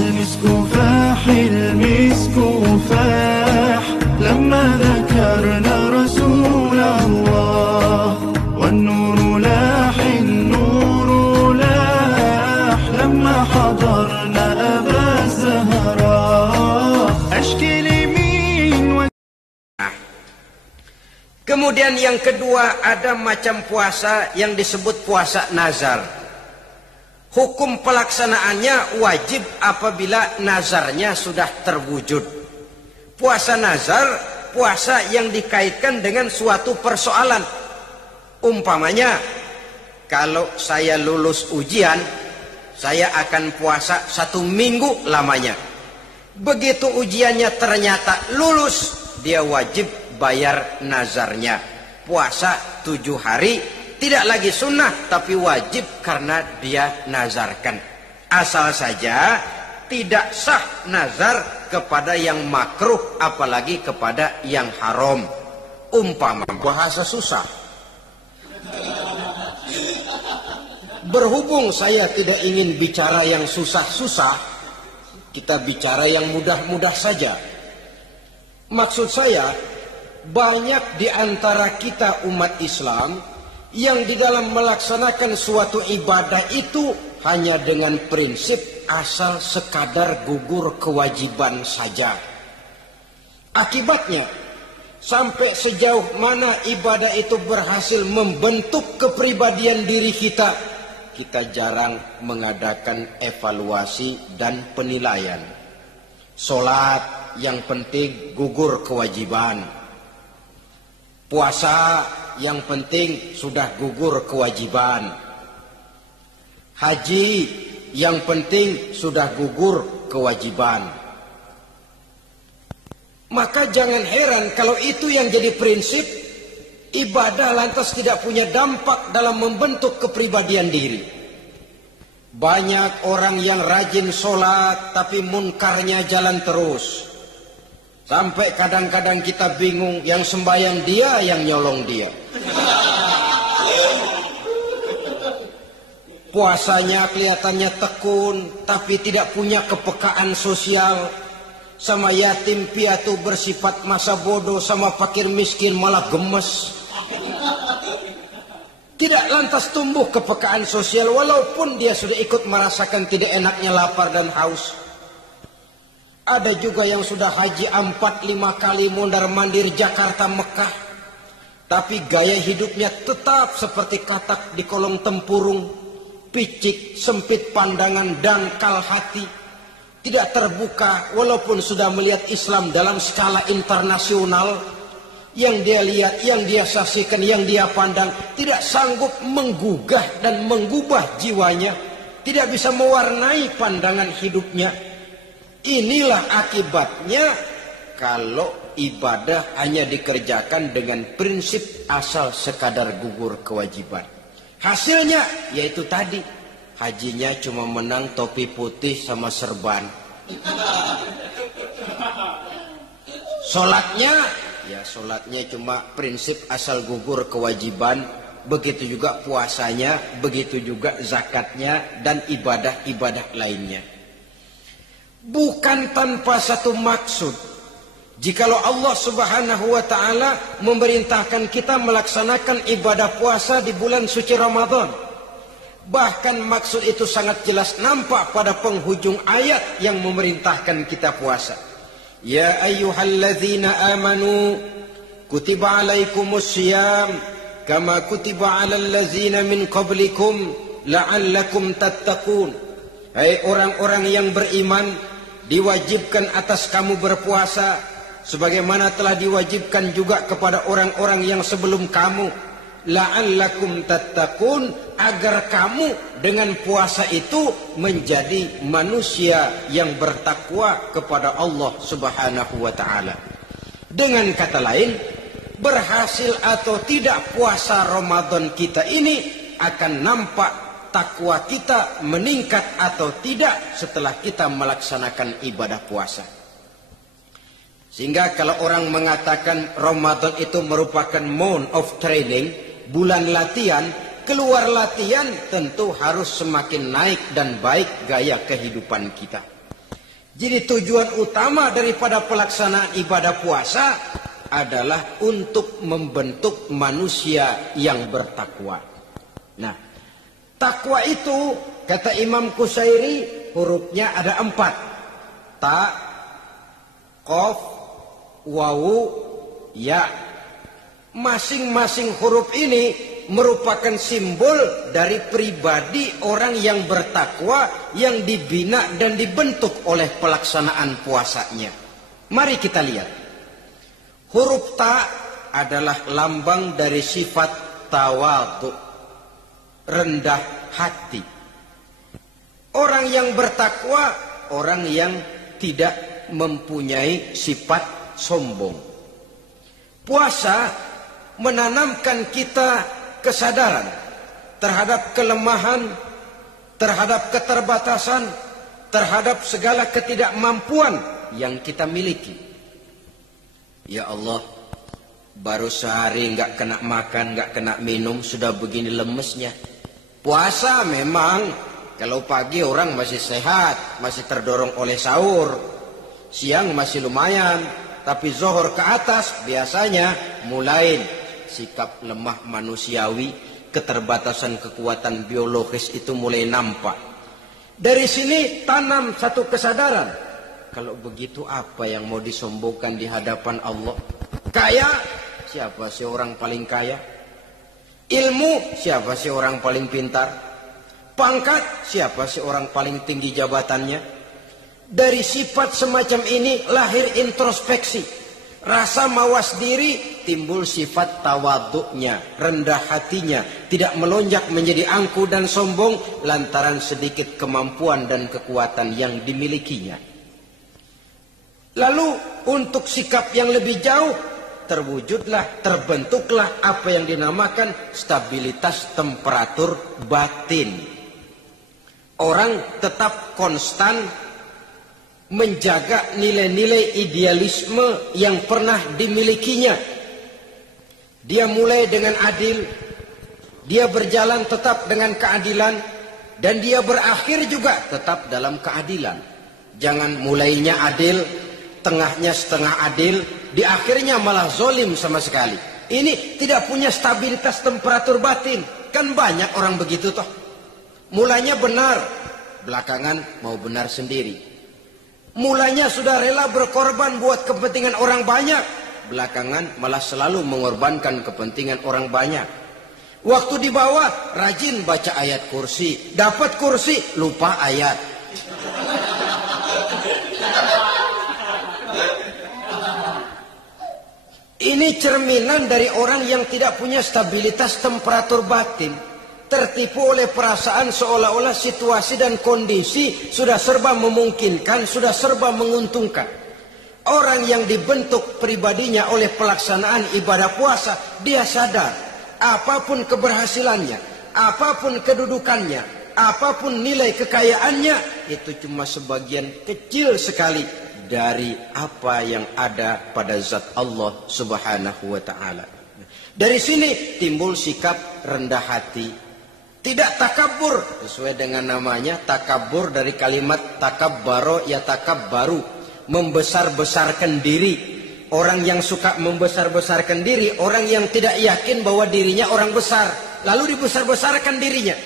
المسك فاح المسك فاح لما ذكرنا رسول الله والنور لاح النور لاح لما حضرنا أبا الزهراء أشكي لمين. Kemudian yang kedua, ada macam puasa yang disebut puasa nazar. Hukum pelaksanaannya wajib apabila nazarnya sudah terwujud. Puasa nazar, puasa yang dikaitkan dengan suatu persoalan. Umpamanya, kalau saya lulus ujian, saya akan puasa 1 minggu lamanya. Begitu ujiannya ternyata lulus, dia wajib bayar nazarnya. Puasa 7 hari. Tidak lagi sunnah, tapi wajib karena dia nazarkan. Asal saja tidak sah nazar kepada yang makruh, apalagi kepada yang haram. Umpama bahasa susah. Berhubung saya tidak ingin bicara yang susah-susah, kita bicara yang mudah-mudah saja. Maksud saya, banyak di antara kita umat Islam yang di dalam melaksanakan suatu ibadah itu hanya dengan prinsip asal sekadar gugur kewajiban saja. Akibatnya, sampai sejauh mana ibadah itu berhasil membentuk kepribadian diri kita, kita jarang mengadakan evaluasi dan penilaian. Sholat yang penting gugur kewajiban. Puasa yang penting sudah gugur kewajiban. Haji yang penting sudah gugur kewajiban. Maka jangan heran kalau itu yang jadi prinsip, ibadah lantas tidak punya dampak dalam membentuk kepribadian diri. Banyak orang yang rajin sholat tapi munkarnya jalan terus. Sampai kadang-kadang kita bingung, yang sembahyang dia, yang nyolong dia. Puasanya kelihatannya tekun, tapi tidak punya kepekaan sosial. Sama yatim piatu bersifat masa bodoh, sama fakir miskin malah gemes. Tidak lantas tumbuh kepekaan sosial, walaupun dia sudah ikut merasakan tidak enaknya lapar dan haus. Ada juga yang sudah haji 4-5 kali mondar-mandir Jakarta Mekah, tapi gaya hidupnya tetap seperti katak di kolong tempurung, picik, sempit pandangan, dangkal hati, tidak terbuka walaupun sudah melihat Islam dalam skala internasional. Yang dia lihat, yang dia saksikan, yang dia pandang, tidak sanggup menggugah dan mengubah jiwanya, tidak bisa mewarnai pandangan hidupnya. Inilah akibatnya kalau ibadah hanya dikerjakan dengan prinsip asal sekadar gugur kewajiban. Hasilnya yaitu tadi, hajinya cuma menang topi putih sama serban. Sholatnya cuma prinsip asal gugur kewajiban. Begitu juga puasanya, begitu juga zakatnya dan ibadah-ibadah lainnya. Bukan tanpa satu maksud. Jikalau Allah Subhanahu wa ta'ala memerintahkan kita melaksanakan ibadah puasa di bulan suci Ramadan, bahkan maksud itu sangat jelas nampak pada penghujung ayat yang memerintahkan kita puasa. Ya ayyuhalladzina amanu kutiba alaikumus syiyam kama kutiba alal ladzina min qablikum la'allakum tattaqun. Hai orang-orang yang beriman, diwajibkan atas kamu berpuasa sebagaimana telah diwajibkan juga kepada orang-orang yang sebelum kamu, la'allakum tattaqun, agar kamu dengan puasa itu menjadi manusia yang bertakwa kepada Allah Subhanahu wa ta'ala. Dengan kata lain, berhasil atau tidak puasa Ramadan kita ini akan nampak takwa kita meningkat atau tidak setelah kita melaksanakan ibadah puasa. Sehingga kalau orang mengatakan Ramadan itu merupakan month of training, bulan latihan, keluar latihan tentu harus semakin naik dan baik gaya kehidupan kita. Jadi tujuan utama daripada pelaksanaan ibadah puasa adalah untuk membentuk manusia yang bertakwa. Nah, takwa itu kata Imam Qusairi hurufnya ada 4. Ta, qaf, wawu, ya. Masing-masing huruf ini merupakan simbol dari pribadi orang yang bertakwa yang dibina dan dibentuk oleh pelaksanaan puasanya. Mari kita lihat. Huruf ta adalah lambang dari sifat tawadhu, rendah hati. Orang yang bertakwa, orang yang tidak mempunyai sifat sombong. Puasa menanamkan kita kesadaran terhadap kelemahan, terhadap keterbatasan, terhadap segala ketidakmampuan yang kita miliki. Ya Allah, baru sehari nggak kena makan, nggak kena minum, sudah begini lemesnya. Puasa memang, kalau pagi orang masih sehat, masih terdorong oleh sahur, siang masih lumayan, tapi zuhur ke atas biasanya mulai sikap lemah manusiawi, keterbatasan kekuatan biologis itu mulai nampak. Dari sini tanam satu kesadaran. Kalau begitu apa yang mau disombongkan di hadapan Allah? Kaya, siapa sih orang paling kaya? Ilmu, siapa sih orang paling pintar? Pangkat, siapa sih orang paling tinggi jabatannya? Dari sifat semacam ini lahir introspeksi. Rasa mawas diri, timbul sifat tawaduknya, rendah hatinya, tidak melonjak menjadi angku dan sombong lantaran sedikit kemampuan dan kekuatan yang dimilikinya. Lalu untuk sikap yang lebih jauh, terwujudlah, terbentuklah apa yang dinamakan stabilitas temperatur batin. Orang tetap konstan menjaga nilai-nilai idealisme yang pernah dimilikinya. Dia mulai dengan adil, dia berjalan tetap dengan keadilan, dan dia berakhir juga tetap dalam keadilan. Jangan mulainya adil, tengahnya setengah adil, di akhirnya malah zolim sama sekali. Ini tidak punya stabilitas temperatur batin. Kan banyak orang begitu toh. Mulanya benar, belakangan mau benar sendiri. Mulanya sudah rela berkorban buat kepentingan orang banyak, belakangan malah selalu mengorbankan kepentingan orang banyak. Waktu di bawah rajin baca ayat kursi, dapat kursi lupa ayat. Ini cerminan dari orang yang tidak punya stabilitas temperatur batin. Tertipu oleh perasaan seolah-olah situasi dan kondisi sudah serba memungkinkan, sudah serba menguntungkan. Orang yang dibentuk pribadinya oleh pelaksanaan ibadah puasa, dia sadar apapun keberhasilannya, apapun kedudukannya, apapun nilai kekayaannya, itu cuma sebagian kecil sekali dari apa yang ada pada zat Allah Subhanahu wa ta'ala. Dari sini timbul sikap rendah hati. Tidak takabur, sesuai dengan namanya, takabur dari kalimat takabbaro ya takabbaru, membesar-besarkan diri. Orang yang suka membesar-besarkan diri, orang yang tidak yakin bahwa dirinya orang besar, lalu dibesar-besarkan dirinya.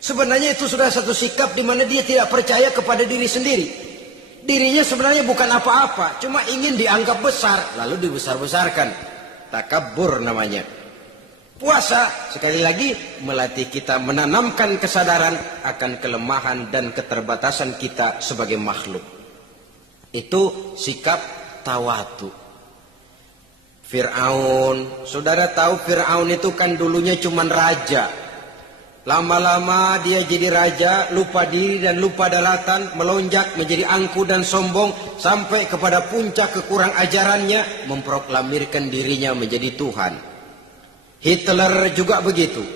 Sebenarnya itu sudah satu sikap di mana dia tidak percaya kepada diri sendiri. Dirinya sebenarnya bukan apa-apa, cuma ingin dianggap besar, lalu dibesar-besarkan. Takabbur namanya. Puasa sekali lagi melatih kita menanamkan kesadaran akan kelemahan dan keterbatasan kita sebagai makhluk. Itu sikap tawadhu. Fir'aun, saudara tahu Fir'aun itu kan dulunya cuman raja. Lama-lama dia jadi raja, lupa diri dan lupa daratan, melonjak menjadi angku dan sombong sampai kepada puncak kekurang ajarannya, memproklamirkan dirinya menjadi Tuhan. Hitler juga begitu.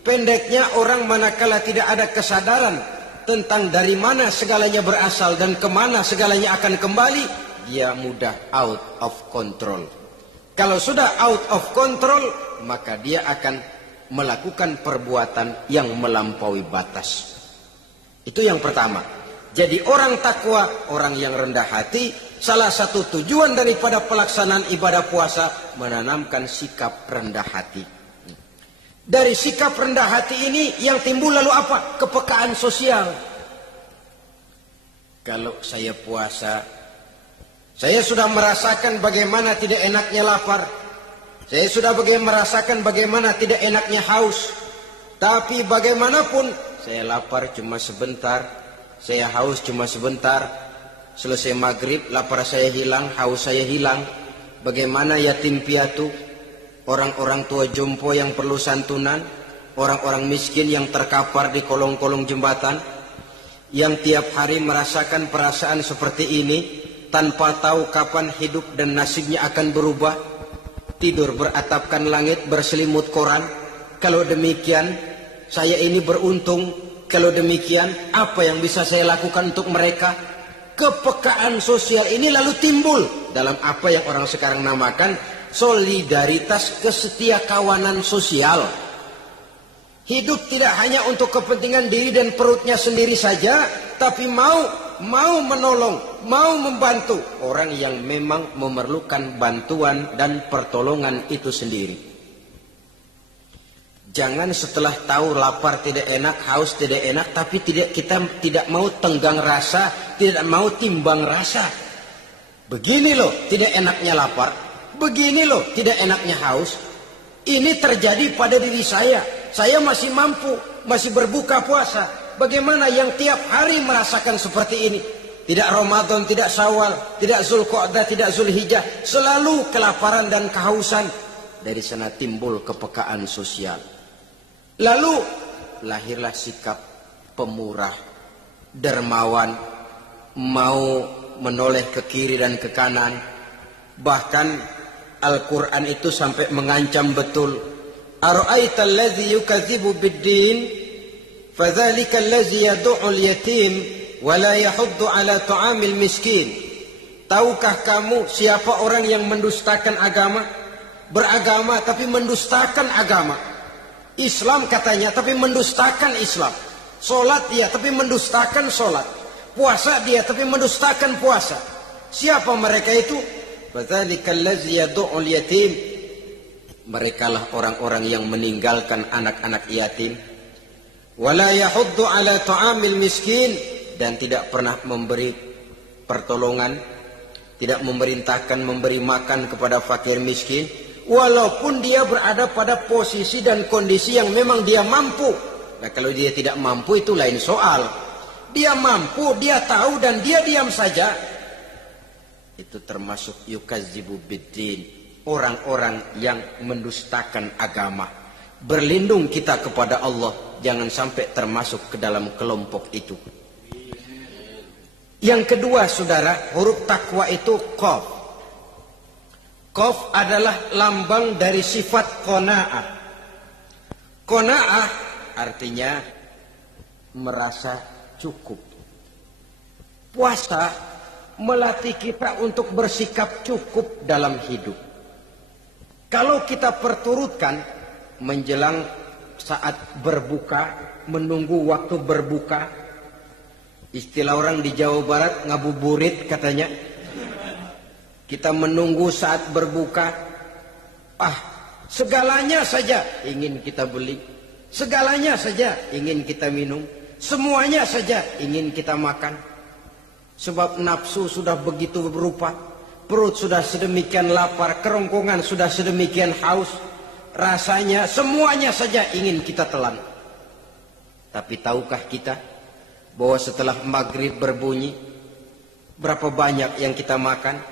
Pendeknya orang manakala tidak ada kesadaran tentang dari mana segalanya berasal dan kemana segalanya akan kembali, dia mudah out of control. Kalau sudah out of control, maka dia akan melakukan perbuatan yang melampaui batas. Itu yang pertama. Jadi orang takwa, orang yang rendah hati, salah satu tujuan daripada pelaksanaan ibadah puasa menanamkan sikap rendah hati. Dari sikap rendah hati ini yang timbul lalu apa? Kepekaan sosial. Kalau saya puasa, saya sudah merasakan bagaimana tidak enaknya lapar. Saya sudah merasakan bagaimana tidak enaknya haus. Tapi bagaimanapun, saya lapar cuma sebentar, saya haus cuma sebentar. Selesai maghrib, lapar saya hilang, haus saya hilang. Bagaimana yatim piatu, orang-orang tua jompo yang perlu santunan, orang-orang miskin yang terkapar di kolong-kolong jembatan, yang tiap hari merasakan perasaan seperti ini, tanpa tahu kapan hidup dan nasibnya akan berubah. Tidur beratapkan langit, berselimut koran. Kalau demikian, saya ini beruntung. Kalau demikian, apa yang bisa saya lakukan untuk mereka? Kepekaan sosial ini lalu timbul dalam apa yang orang sekarang namakan solidaritas, kesetiakawanan sosial. Hidup tidak hanya untuk kepentingan diri dan perutnya sendiri saja, tapi mau menolong, mau membantu orang yang memang memerlukan bantuan dan pertolongan itu sendiri. Jangan setelah tahu lapar tidak enak, haus tidak enak, tapi kita tidak mau tenggang rasa, tidak mau timbang rasa. Begini loh tidak enaknya lapar, begini loh tidak enaknya haus. Ini terjadi pada diri saya. Saya masih mampu, masih berbuka puasa. Bagaimana yang tiap hari merasakan seperti ini? Tidak Ramadan, tidak Syawal, tidak Zulqa'dah, tidak Zulhijjah, selalu kelaparan dan kehausan. Dari sana timbul kepekaan sosial. Lalu lahirlah sikap pemurah, dermawan, mau menoleh ke kiri dan ke kanan. Bahkan Al-Quran itu sampai mengancam betul. Ara'aita allazi yukadzibu bid-din fadzalika allazi yad'ul yatim wa la yahuddu ala ta'amil miskin. Tahukah kamu siapa orang yang mendustakan agama? Beragama tapi mendustakan agama. Islam katanya tapi mendustakan Islam. Solat dia tapi mendustakan solat. Puasa dia tapi mendustakan puasa. Siapa mereka itu? Fadzalikal ladzi yad'ul yatim. Merekalah orang-orang yang meninggalkan anak-anak yatim. Wala yahuddu ala ta'amil miskin, dan tidak pernah memberi pertolongan, tidak memerintahkan memberi makan kepada fakir miskin. Walaupun dia berada pada posisi dan kondisi yang memang dia mampu. Nah, kalau dia tidak mampu itu lain soal. Dia mampu, dia tahu dan dia diam saja. Itu termasuk yukadzibu biddin, orang-orang yang mendustakan agama. Berlindung kita kepada Allah, jangan sampai termasuk ke dalam kelompok itu. Yang kedua, saudara, huruf takwa itu qaf. Qaf adalah lambang dari sifat qanaah. Qanaah artinya merasa cukup. Puasa melatih kita untuk bersikap cukup dalam hidup. Kalau kita perturutkan menjelang saat berbuka, menunggu waktu berbuka, istilah orang di Jawa Barat ngabuburit katanya. Kita menunggu saat berbuka, segalanya saja ingin kita beli, segalanya saja ingin kita minum, semuanya saja ingin kita makan. Sebab nafsu sudah begitu berupa, perut sudah sedemikian lapar, kerongkongan sudah sedemikian haus, rasanya semuanya saja ingin kita telan. Tapi tahukah kita bahwa setelah maghrib berbunyi, berapa banyak yang kita makan?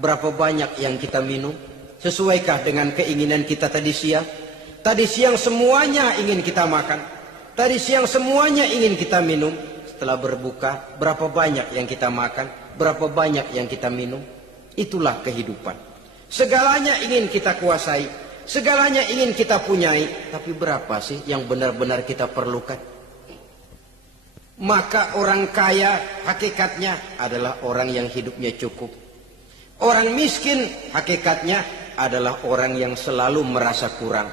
Berapa banyak yang kita minum? Sesuaikah dengan keinginan kita tadi siang? Tadi siang semuanya ingin kita makan. Tadi siang semuanya ingin kita minum. Setelah berbuka, berapa banyak yang kita makan? Berapa banyak yang kita minum? Itulah kehidupan. Segalanya ingin kita kuasai. Segalanya ingin kita punyai. Tapi berapa sih yang benar-benar kita perlukan? Maka orang kaya hakikatnya adalah orang yang hidupnya cukup. Orang miskin hakikatnya adalah orang yang selalu merasa kurang.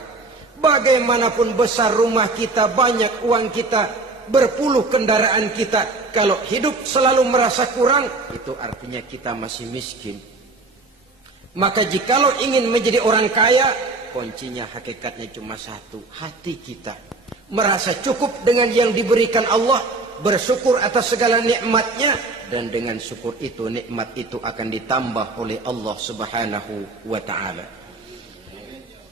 Bagaimanapun besar rumah kita, banyak uang kita, berpuluh kendaraan kita. Kalau hidup selalu merasa kurang, itu artinya kita masih miskin. Maka jikalau ingin menjadi orang kaya, kuncinya hakikatnya cuma satu, hati kita. Merasa cukup dengan yang diberikan Allah, bersyukur atas segala nikmatnya, dan dengan syukur itu, nikmat itu akan ditambah oleh Allah Subhanahu wa ta'ala.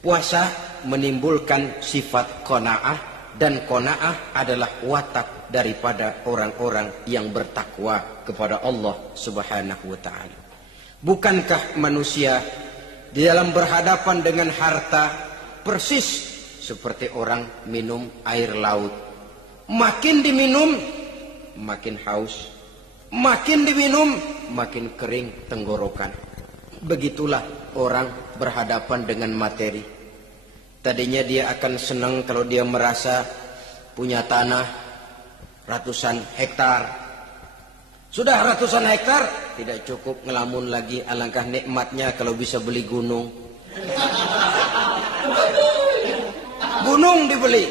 Puasa menimbulkan sifat qanaah, dan qanaah adalah watak daripada orang-orang yang bertakwa kepada Allah Subhanahu wa ta'ala. Bukankah manusia di dalam berhadapan dengan harta persis seperti orang minum air laut? Makin diminum makin haus, makin diminum makin kering tenggorokan. Begitulah orang berhadapan dengan materi. Tadinya dia akan senang kalau dia merasa punya tanah ratusan hektar. Sudah ratusan hektar, tidak cukup ngelamun lagi. Alangkah nikmatnya kalau bisa beli gunung. Gunung dibeli.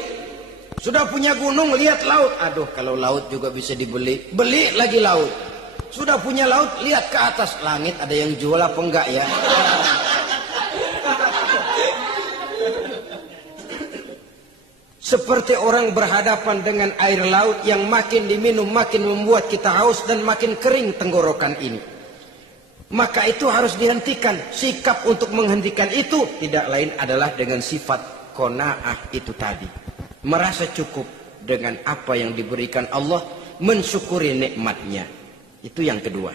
Sudah punya gunung, lihat laut. Aduh, kalau laut juga bisa dibeli. Beli lagi laut. Sudah punya laut, lihat ke atas langit. Ada yang jual apa enggak ya? Seperti orang berhadapan dengan air laut yang makin diminum makin membuat kita haus dan makin kering tenggorokan ini. Maka itu harus dihentikan. Sikap untuk menghentikan itu tidak lain adalah dengan sifat qanaah itu tadi. Merasa cukup dengan apa yang diberikan Allah, mensyukuri nikmatnya. Itu yang kedua.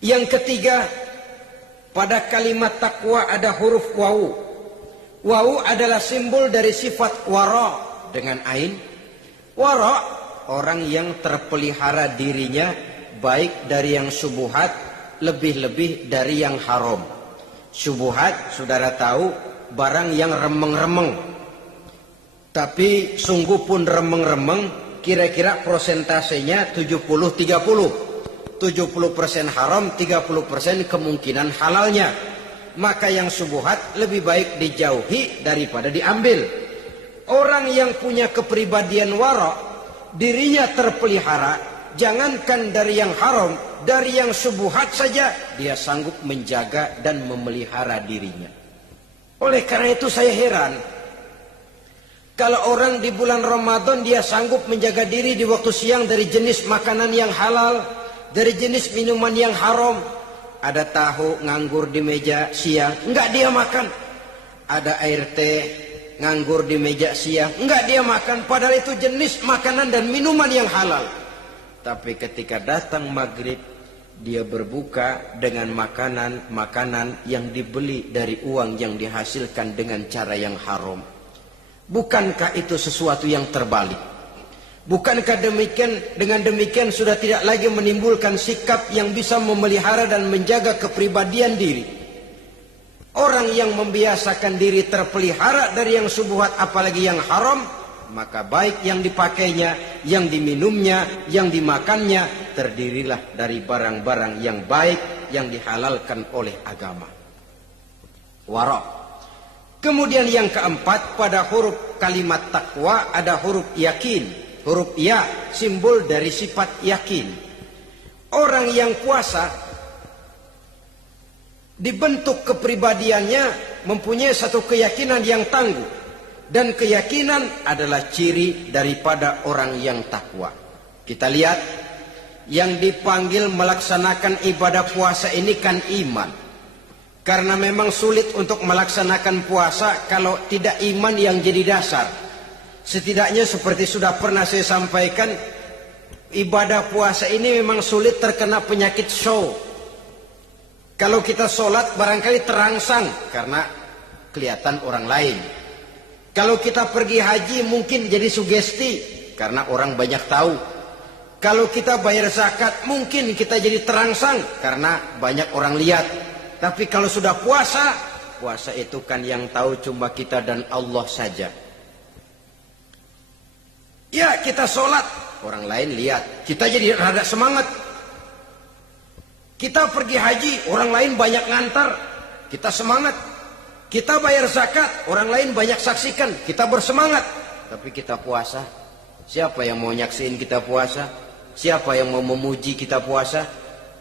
Yang ketiga, pada kalimat takwa ada huruf wawu. Wawu adalah simbol dari sifat wara dengan ain. Wara, orang yang terpelihara dirinya baik dari yang syubhat, lebih-lebih dari yang haram. Syubhat, saudara tahu, barang yang remeng-remeng. Tapi sungguh pun remeng-remeng, kira-kira prosentasenya 70-30. 70% haram, 30% kemungkinan halalnya. Maka yang syubhat lebih baik dijauhi daripada diambil. Orang yang punya kepribadian wara, dirinya terpelihara, jangankan dari yang haram, dari yang syubhat saja dia sanggup menjaga dan memelihara dirinya. Oleh karena itu saya heran, kalau orang di bulan Ramadan dia sanggup menjaga diri di waktu siang dari jenis makanan yang halal, dari jenis minuman yang haram. Ada tahu nganggur di meja siang, enggak dia makan. Ada air teh nganggur di meja siang, enggak dia makan. Padahal itu jenis makanan dan minuman yang halal. Tapi ketika datang maghrib, dia berbuka dengan makanan-makanan yang dibeli dari uang yang dihasilkan dengan cara yang haram. Bukankah itu sesuatu yang terbalik? Bukankah dengan demikian sudah tidak lagi menimbulkan sikap yang bisa memelihara dan menjaga kepribadian diri? Orang yang membiasakan diri terpelihara dari yang syubhat apalagi yang haram, maka baik yang dipakainya, yang diminumnya, yang dimakannya, terdirilah dari barang-barang yang baik yang dihalalkan oleh agama. Wara. Kemudian yang keempat, pada huruf kalimat takwa ada huruf yakin. Huruf ya, simbol dari sifat yakin. Orang yang puasa dibentuk kepribadiannya mempunyai satu keyakinan yang tangguh. Dan keyakinan adalah ciri daripada orang yang takwa. Kita lihat, yang dipanggil melaksanakan ibadah puasa ini kan iman. Karena memang sulit untuk melaksanakan puasa kalau tidak iman yang jadi dasar. Setidaknya seperti sudah pernah saya sampaikan, ibadah puasa ini memang sulit terkena penyakit show. Kalau kita sholat barangkali terangsang karena kelihatan orang lain. Kalau kita pergi haji mungkin jadi sugesti karena orang banyak tahu. Kalau kita bayar zakat mungkin kita jadi terangsang karena banyak orang lihat. Tapi kalau sudah puasa, puasa itu kan yang tahu cuma kita dan Allah saja. Ya, kita sholat, orang lain lihat, kita jadi rada semangat. Kita pergi haji, orang lain banyak ngantar, kita semangat. Kita bayar zakat, orang lain banyak saksikan, kita bersemangat. Tapi kita puasa, Siapa yang mau nyaksiin kita puasa? Siapa yang mau memuji kita puasa?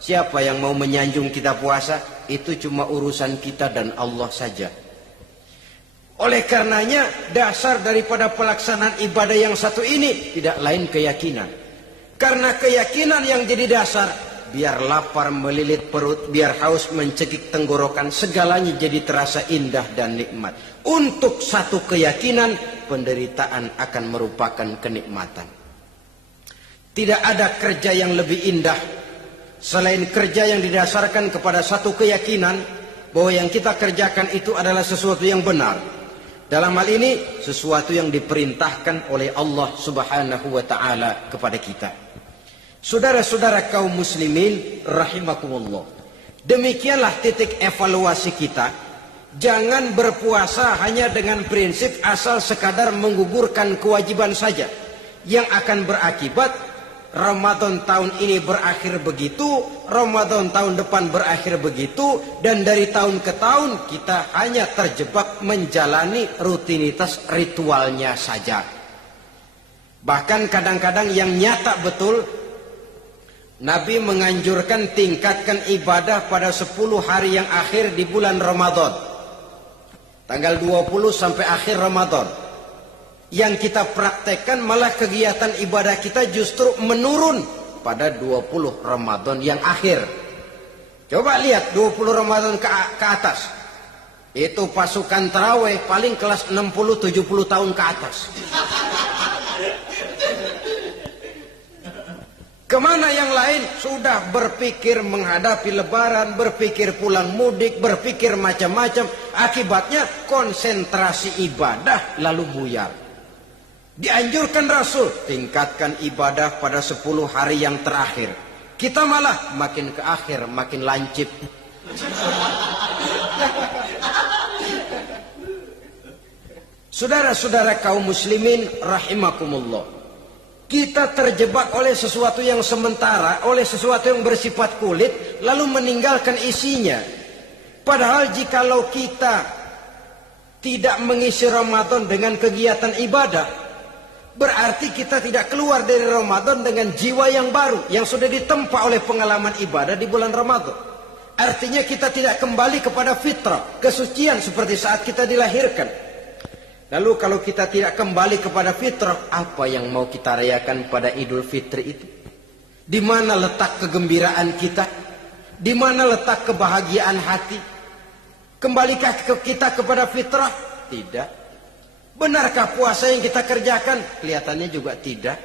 Siapa yang mau menyanjung kita puasa? Itu cuma urusan kita dan Allah saja. Oleh karenanya, dasar daripada pelaksanaan ibadah yang satu ini tidak lain keyakinan. Karena keyakinan yang jadi dasar, biar lapar melilit perut, biar haus mencekik tenggorokan, segalanya jadi terasa indah dan nikmat. Untuk satu keyakinan, penderitaan akan merupakan kenikmatan. Tidak ada kerja yang lebih indah selain kerja yang didasarkan kepada satu keyakinan bahwa yang kita kerjakan itu adalah sesuatu yang benar. Dalam hal ini, sesuatu yang diperintahkan oleh Allah Subhanahu wa Ta'ala kepada kita. Saudara-saudara kaum muslimin rahimakumullah, demikianlah titik evaluasi kita. Jangan berpuasa hanya dengan prinsip asal sekadar menggugurkan kewajiban saja, yang akan berakibat Ramadan tahun ini berakhir begitu, Ramadan tahun depan berakhir begitu, dan dari tahun ke tahun kita hanya terjebak menjalani rutinitas ritualnya saja. Bahkan kadang-kadang yang nyata betul, Nabi menganjurkan tingkatkan ibadah pada 10 hari yang akhir di bulan Ramadan. Tanggal 20 sampai akhir Ramadan. Yang kita praktekkan malah kegiatan ibadah kita justru menurun pada 20 Ramadan yang akhir. Coba lihat 20 Ramadan ke atas. Itu pasukan tarawih paling kelas 60-70 tahun ke atas. Kemana yang lain sudah berpikir menghadapi lebaran, berpikir pulang mudik, berpikir macam-macam. Akibatnya konsentrasi ibadah lalu buyar. Dianjurkan Rasul, tingkatkan ibadah pada 10 hari yang terakhir. Kita malah makin ke akhir makin lancip. Saudara-saudara kaum muslimin rahimakumullah, kita terjebak oleh sesuatu yang sementara, oleh sesuatu yang bersifat kulit, lalu meninggalkan isinya. Padahal jikalau kita tidak mengisi Ramadan dengan kegiatan ibadah, berarti kita tidak keluar dari Ramadan dengan jiwa yang baru, yang sudah ditempa oleh pengalaman ibadah di bulan Ramadan. Artinya kita tidak kembali kepada fitrah, kesucian seperti saat kita dilahirkan. Lalu kalau kita tidak kembali kepada fitrah, apa yang mau kita rayakan pada Idul Fitri itu? Di mana letak kegembiraan kita? Di mana letak kebahagiaan hati? Kembalikah kita kepada fitrah? Tidak. Benarkah puasa yang kita kerjakan? Kelihatannya juga tidak.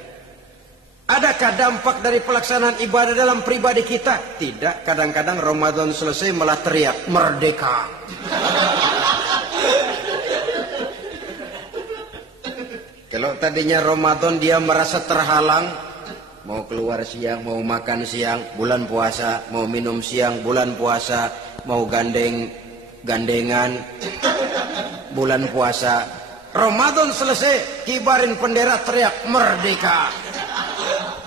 Adakah dampak dari pelaksanaan ibadah dalam pribadi kita? Tidak. Kadang-kadang Ramadan selesai malah teriak, merdeka. Kalau tadinya Ramadan dia merasa terhalang, mau keluar siang, mau makan siang, bulan puasa, mau minum siang, bulan puasa, mau gandengan, bulan puasa. Ramadan selesai, kibarin bendera, teriak merdeka.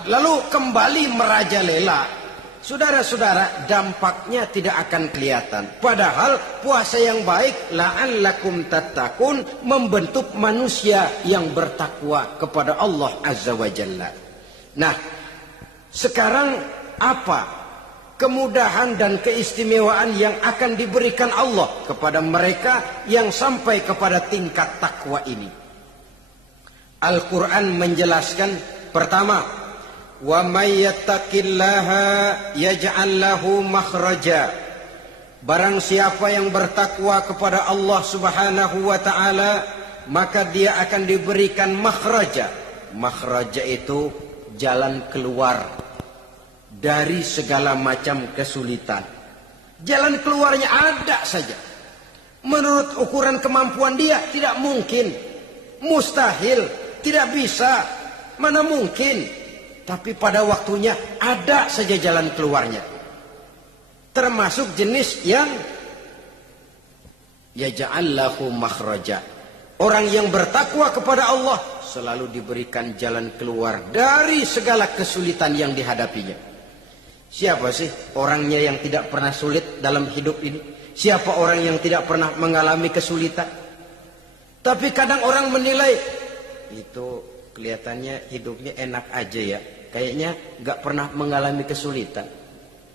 Lalu kembali merajalela. Saudara-saudara, dampaknya tidak akan kelihatan. Padahal puasa yang baik, la'allakum tattaqun, membentuk manusia yang bertakwa kepada Allah Azza wa Jalla. Nah, sekarang apa kemudahan dan keistimewaan yang akan diberikan Allah kepada mereka yang sampai kepada tingkat takwa ini? Al-Quran menjelaskan, pertama, wa may yattaqillaha yaj'al lahu makhraja. Barang siapa yang bertakwa kepada Allah Subhanahu wa taala, maka dia akan diberikan makhraja. Makhraja itu jalan keluar dari segala macam kesulitan. Jalan keluarnya ada saja. Menurut ukuran kemampuan dia tidak mungkin, mustahil, tidak bisa, mana mungkin. Tapi pada waktunya ada saja jalan keluarnya. Termasuk jenis yang yaj'al lahu makhraja. Orang yang bertakwa kepada Allah selalu diberikan jalan keluar dari segala kesulitan yang dihadapinya. Siapa sih orangnya yang tidak pernah sulit dalam hidup ini? Siapa orang yang tidak pernah mengalami kesulitan? Tapi kadang orang menilai itu kelihatannya hidupnya enak aja ya. Kayaknya gak pernah mengalami kesulitan.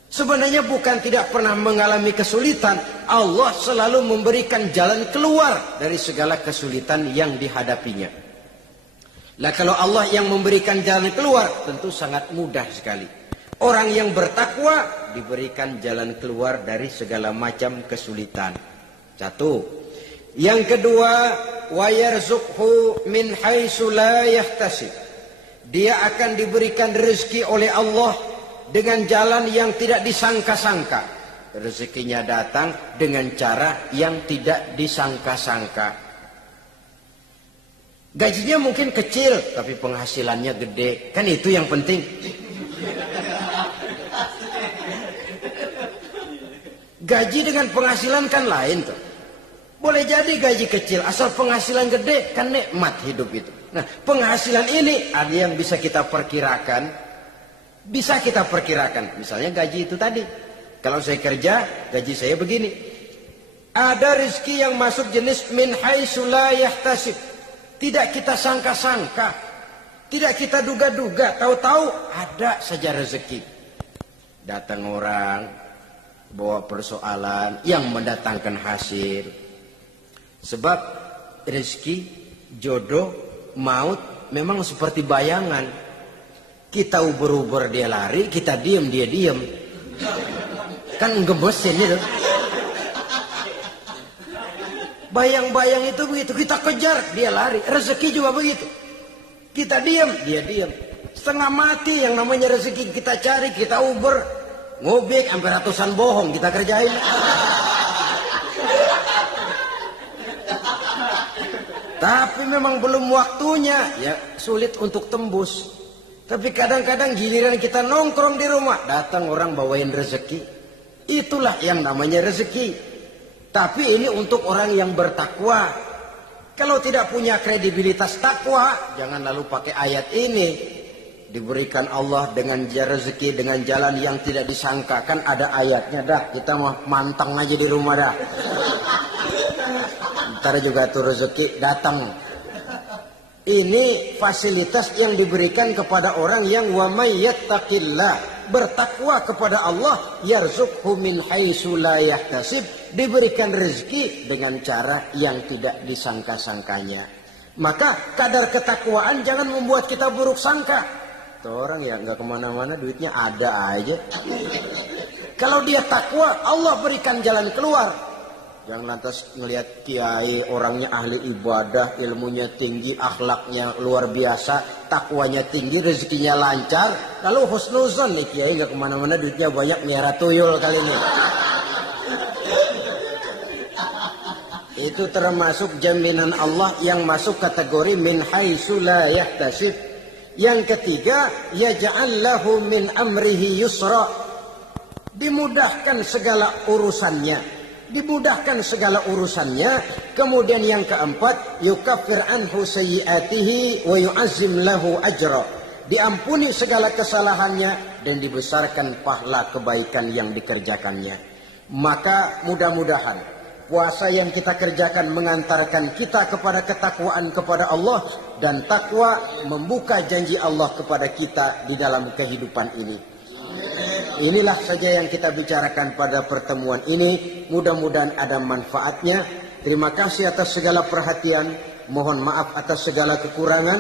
Sebenarnya bukan tidak pernah mengalami kesulitan. Allah selalu memberikan jalan keluar dari segala kesulitan yang dihadapinya. Nah kalau Allah yang memberikan jalan keluar, tentu sangat mudah sekali. Orang yang bertakwa diberikan jalan keluar dari segala macam kesulitan. Satu. Yang kedua, wa yarzuqhu min haitsu la yahtasib. Dia akan diberikan rezeki oleh Allah dengan jalan yang tidak disangka-sangka. Rezekinya datang dengan cara yang tidak disangka-sangka. Gajinya mungkin kecil, tapi penghasilannya gede. Kan itu yang penting. Gaji dengan penghasilan kan lain tuh. Boleh jadi gaji kecil, asal penghasilan gede, kan nikmat hidup itu. Nah, penghasilan ini ada yang bisa kita perkirakan. Bisa kita perkirakan. Misalnya gaji itu tadi. Kalau saya kerja, gaji saya begini. Ada rezeki yang masuk jenis min haitsu la yahtasib. Tidak kita sangka-sangka. Tidak kita duga-duga. Tahu-tahu ada saja rezeki. Datang orang, bawa persoalan yang mendatangkan hasil. Sebab rezeki, jodoh, maut memang seperti bayangan. Kita uber-uber dia lari, kita diem dia diem. Kan gemesin itu. Bayang-bayang itu begitu, kita kejar dia lari. Rezeki juga begitu. Kita diem, dia diem. Setengah mati yang namanya rezeki kita cari, kita uber, ngobek sampai ratusan bohong kita kerjain. Tapi memang belum waktunya, ya sulit untuk tembus. Tapi kadang-kadang giliran kita nongkrong di rumah, datang orang bawain rezeki. Itulah yang namanya rezeki. Tapi ini untuk orang yang bertakwa. Kalau tidak punya kredibilitas takwa, jangan lalu pakai ayat ini. Diberikan Allah dengan rezeki dengan jalan yang tidak disangka. Kan ada ayatnya dah, kita mah mantang aja di rumah dah. Ntar juga tuh rezeki datang. Ini fasilitas yang diberikan kepada orang yang wa may yattaqillah, bertakwa kepada Allah, yarzuqhu min haitsu la yahtasib, diberikan rezeki dengan cara yang tidak disangka-sangkanya. Maka kadar ketakwaan jangan membuat kita buruk sangka. Tuh orang ya nggak kemana-mana, duitnya ada aja. Kalau dia takwa, Allah berikan jalan keluar. Jangan lantas ngelihat kiai, orangnya ahli ibadah, ilmunya tinggi, akhlaknya luar biasa, takwanya tinggi, rezekinya lancar. Lalu husnuzon nih kiai nggak kemana-mana, duitnya banyak, miara tuyul kali ini. Itu termasuk jaminan Allah yang masuk kategori min haitsu la yahtasib. Yang ketiga, yaj'al lahu min amrihi yusra. Dimudahkan segala urusannya. Dimudahkan segala urusannya. Kemudian yang keempat, yukaffir anhu sayyiatihi wa yu'azzim lahu ajra. Diampuni segala kesalahannya dan dibesarkan pahala kebaikan yang dikerjakannya. Maka mudah-mudahan puasa yang kita kerjakan mengantarkan kita kepada ketakwaan kepada Allah, dan takwa membuka janji Allah kepada kita di dalam kehidupan ini. Inilah saja yang kita bicarakan pada pertemuan ini. Mudah-mudahan ada manfaatnya. Terima kasih atas segala perhatian. Mohon maaf atas segala kekurangan.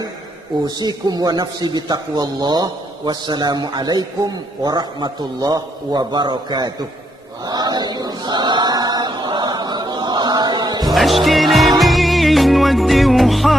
Usikum wa nafsi bitaqwallah. Wassalamualaikum warahmatullahi wabarakatuh. Waalaikumsalam warahmatullahi wabarakatuh.